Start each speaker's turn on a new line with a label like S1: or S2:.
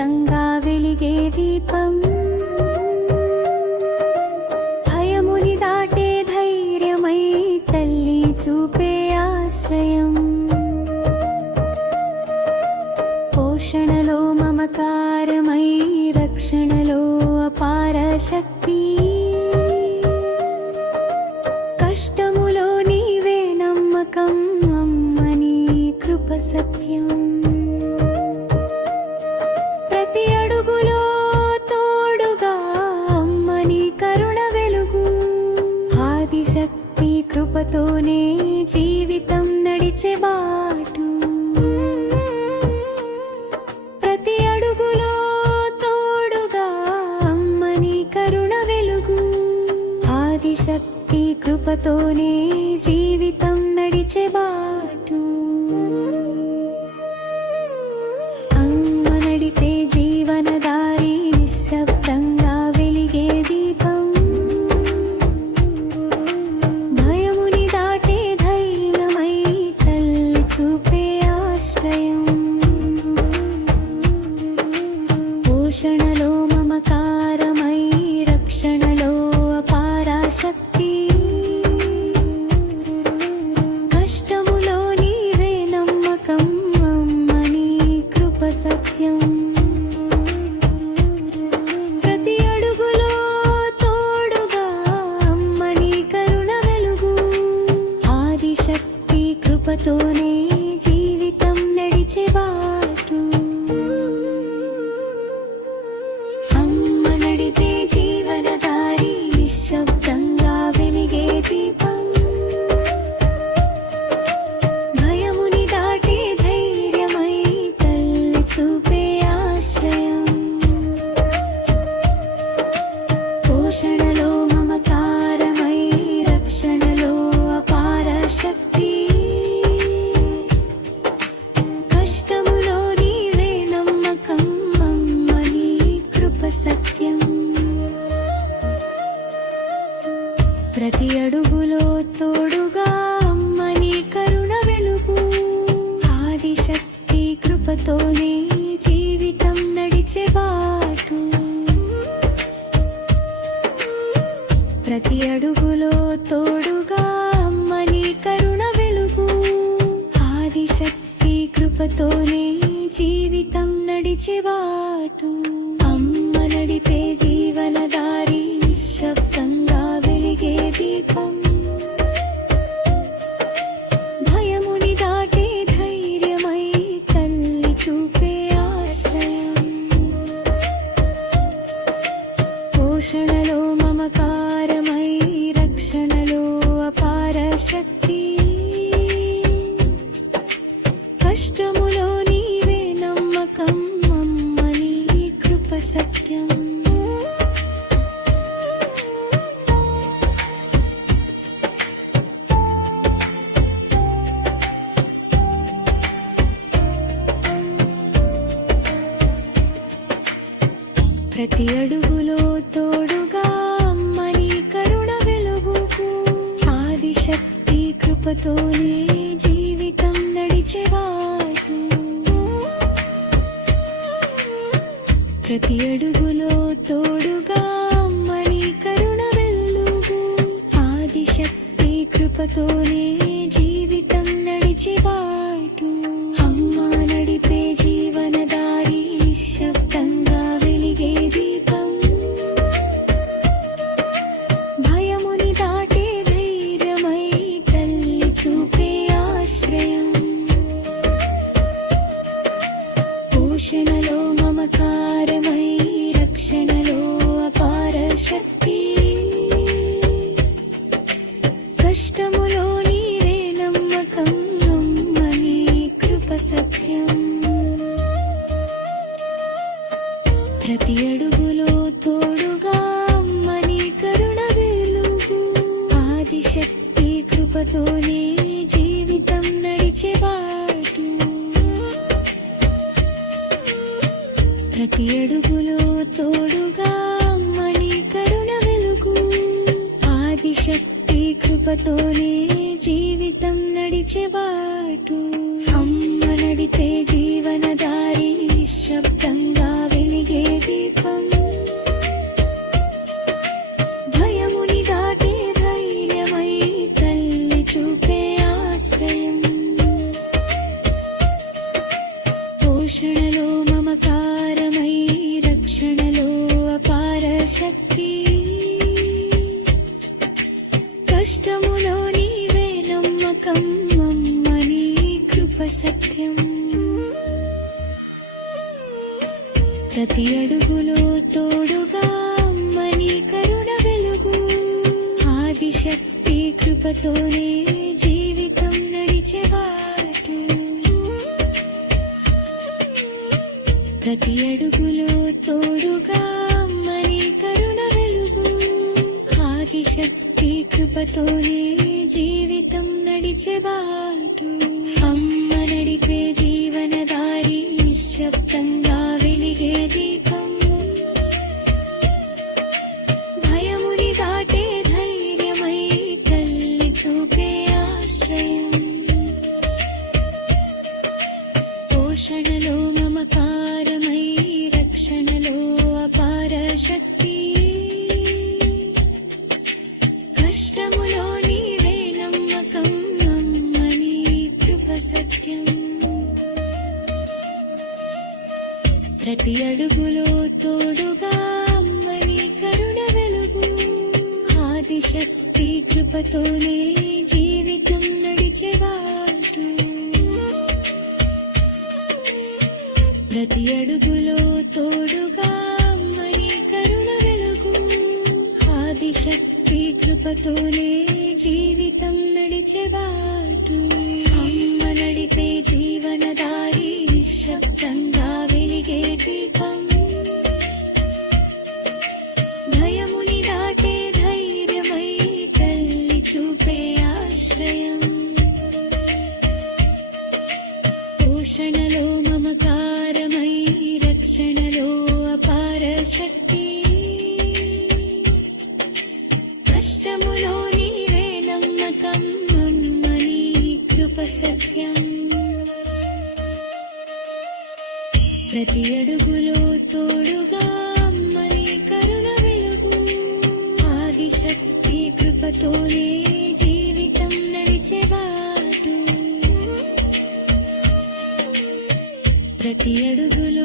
S1: నిశ్శబ్దంగా వెలిగే దీపం. భయముని దాటే ధైర్యమై తల్లి చూపే ఆశ్రయం. పోషణలో మమకారమై రక్షణలో అపార శక్తి. కృపతోనే జీవితం నడిచే బాటు. అమ్మ నడిపే జీవనదారి నిశ్శబ్దంగా వెలిగే దీపం. భయముని దాటే ధైర్యమై తల్లి చూపే ఆశ్రయం. పోషణలో ఆదిశక్తి కృపతోనే ప్రతి అడుగు సత్యం. ప్రతి అడుగులో తోడుగా అమ్మని కరుణ వెలుగుకు. ఆదిశక్తి కృపతోనే జీవితం నడిచేవా? ప్రతి అడుగులో తోడుగా మణి కరుణ వెలుగు ఆదిశక్తి కృపతోనే జీవితం నడిచేవా ప్రతి అడుగులో తోడుగా అమ్మని కరుణ వెలుగు. ఆదిశక్తి కృపతోనే జీవితం నడిచేవాడు ప్రతి అడుగులో తోడుగా అమ్మని కరుణ వెలుగు. ఆదిశక్తి కృపతోనే జీవితం నడిచేవాడు అమ్మ నడితే శక్తి. కష్టములో నీవే నమ్మకం మమ్మని కృప సత్యం. ప్రతి అడుగులో తోడుగా అమ్మని కరుణ వెలుగు. ఆదిశక్తి కృపతోనే జీవితం నడిచేవాడు ప్రతి అడుగులో తోడు ఆదిశక్తి కృపతోనే జీవితం నడిచేవాటు అమ్మ నడిపే జీవనదారి నిశ్శబ్దంగా వెలిగే దీపం. భయముని దాటే ధైర్యమై తల్లి చూపే ఆశ్రయం. పోషణలో మమకారమై రక్షణలో అపార శక్తి. ప్రతి అడుగులో తోడుగా అమ్మని కరుణ వెలుగు. ఆదిశక్తి కృపతోనే జీవితం నడిచేవాడు ప్రతి అడుగులో తోడుగా అమ్మని కరుణ వెలుగు. ఆదిశక్తి కృపతోనే జీవితం నడిచేవాడు అమ్మ నడిపే జీవనదారి శక్తి. కష్టములో నీవే నమ్మకం అమ్మని కృప సత్యం. ప్రతి అడుగులో తోడుగా అమ్మని కరుణ వెలుగు. ఆదిశక్తి కృపతోనే జీవితం నడిచేవాడు ప్రతి అడుగులో